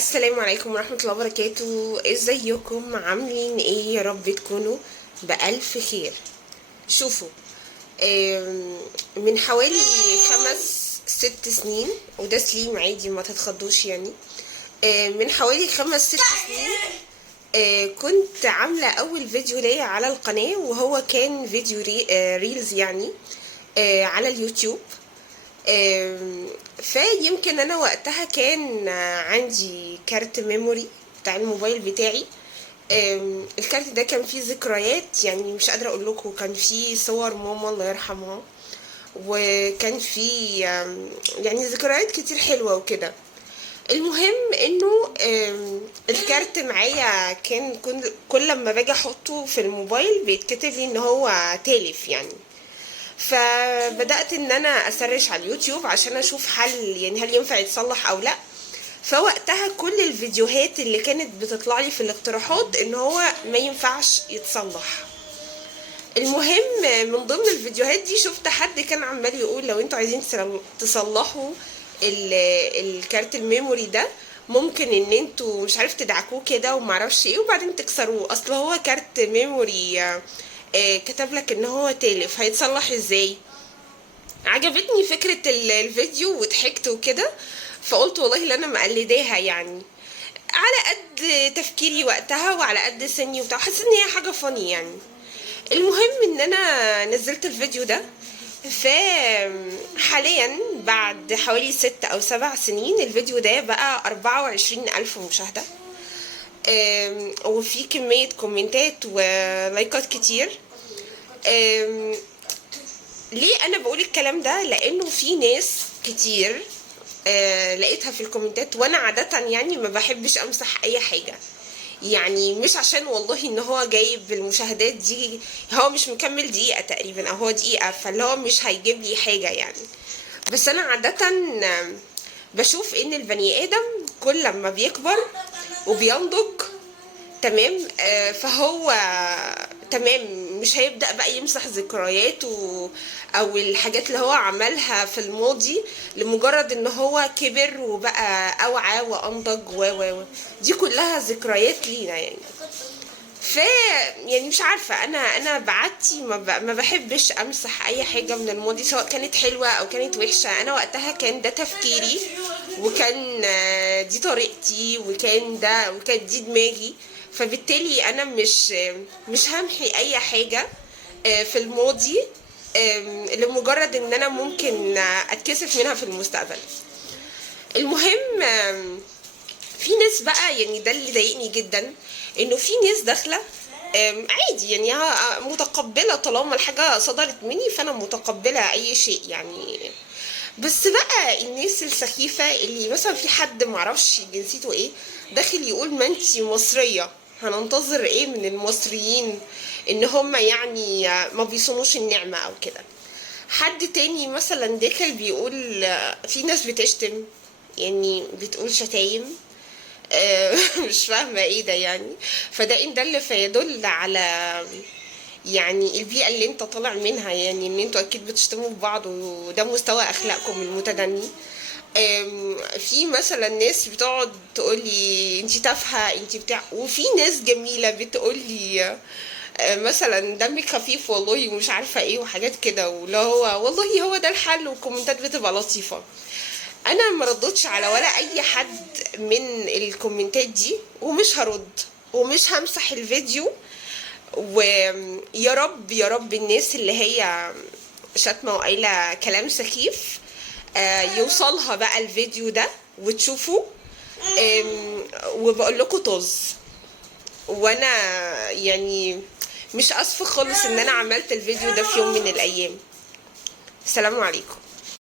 السلام عليكم ورحمة الله وبركاته. ازيكم عاملين ايه؟ يا رب تكونوا بألف خير. شوفوا، من حوالي 5 6 سنين، وده سليم عادي ما تتخضوش يعني. من حوالي 5 6 سنين كنت عاملة أول فيديو ليا على القناة، وهو كان فيديو ريلز يعني على اليوتيوب. فيمكن انا وقتها كان عندي كارت ميموري بتاع الموبايل بتاعي. الكارت ده كان فيه ذكريات، يعني مش قادرة اقول لكم، كان فيه صور ماما الله يرحمها، وكان فيه يعني ذكريات كتير حلوة وكده. المهم انه الكارت معايا كان كل لما باجي احطه في الموبايل بيتكتب لي ان هو تالف يعني. فبدأت ان انا اسرش على اليوتيوب عشان اشوف حل، يعني هل ينفع يتصلح او لا. فوقتها كل الفيديوهات اللي كانت بتطلع لي في الاقتراحات ان هو ما ينفعش يتصلح. المهم من ضمن الفيديوهات دي شفت حد كان عمال يقول لو انتوا عايزين تصلحوا الكارت الميموري ده، ممكن ان انتوا مش عارف تدعكوه كده ومعرفش ايه وبعدين تكسروه، اصل هو كارت ميموري كتب لك ان هو تالف، هيتصلح ازاي؟ عجبتني فكرة الفيديو وضحكت وكده، فقلت والله اللي انا مقلداها يعني، على قد تفكيري وقتها وعلى قد سني وبتاع، حسيت ان هي حاجة فاني يعني. المهم ان انا نزلت الفيديو ده. فحاليا بعد حوالي 6 أو 7 سنين الفيديو ده بقى 24,000 مشاهدة، وفي كمية كومنتات ولايكات كتير. ليه انا بقول الكلام ده؟ لانه في ناس كتير لقيتها في الكومنتات، وانا عادة يعني ما بحبش امسح اي حاجة، يعني مش عشان والله ان هو جايب المشاهدات دي، هو مش مكمل دقيقة تقريبا او هو دقيقة، فاللي هو مش هيجيب لي حاجة يعني. بس انا عادة بشوف ان البني ادم كل لما بيكبر وبينضج، تمام، فهو تمام مش هيبدأ بقى يمسح ذكرياته او الحاجات اللي هو عملها في الماضي لمجرد ان هو كبر وبقى اوعى وانضج دي كلها ذكريات لينا يعني. ف يعني مش عارفه، انا بعدتي ما بحبش امسح اي حاجه من الماضي سواء كانت حلوه او كانت وحشه. انا وقتها كان ده تفكيري، وكان دي طريقتي، وكانت دي دماغي. فبالتالي انا مش همحي اي حاجه في الماضي لمجرد ان انا ممكن اتكسف منها في المستقبل. المهم في ناس بقى، يعني ده اللي ضايقني جدا، انه في ناس داخله عادي يعني متقبله طالما الحاجه صدرت مني، فانا متقبله اي شيء يعني. بس بقى الناس السخيفه اللي مثلا في حد معرفش جنسيته ايه داخل يقول ما انتي مصريه، هننتظر ايه من المصريين؟ ان هم يعني ما بيصونوش النعمه او كده. حد تاني مثلا داخل بيقول في ناس بتشتم، يعني بتقول شتايم مش فاهمة ايه ده يعني. فده ان دل فيدل على يعني البيئة اللي انت طالع منها، يعني ان انتوا اكيد بتشتموا في بعض وده مستوى اخلاقكم المتدني. في مثلا ناس بتقعد تقولي انتي تافهة انتي بتاع، وفي ناس جميلة بتقولي مثلا دمك خفيف والله ومش عارفة ايه وحاجات كده، واللي هو والله هو ده الحل، والكومنتات بتبقى لطيفة. انا ما ردتش على ولا اي حد من الكومنتات دي، ومش هرد ومش همسح الفيديو. ويا رب يا رب الناس اللي هي شتمة وقايلة كلام سخيف يوصلها بقى الفيديو ده وتشوفوا. وبقول لكم طز، وانا يعني مش اسفة خالص ان انا عملت الفيديو ده في يوم من الايام. السلام عليكم.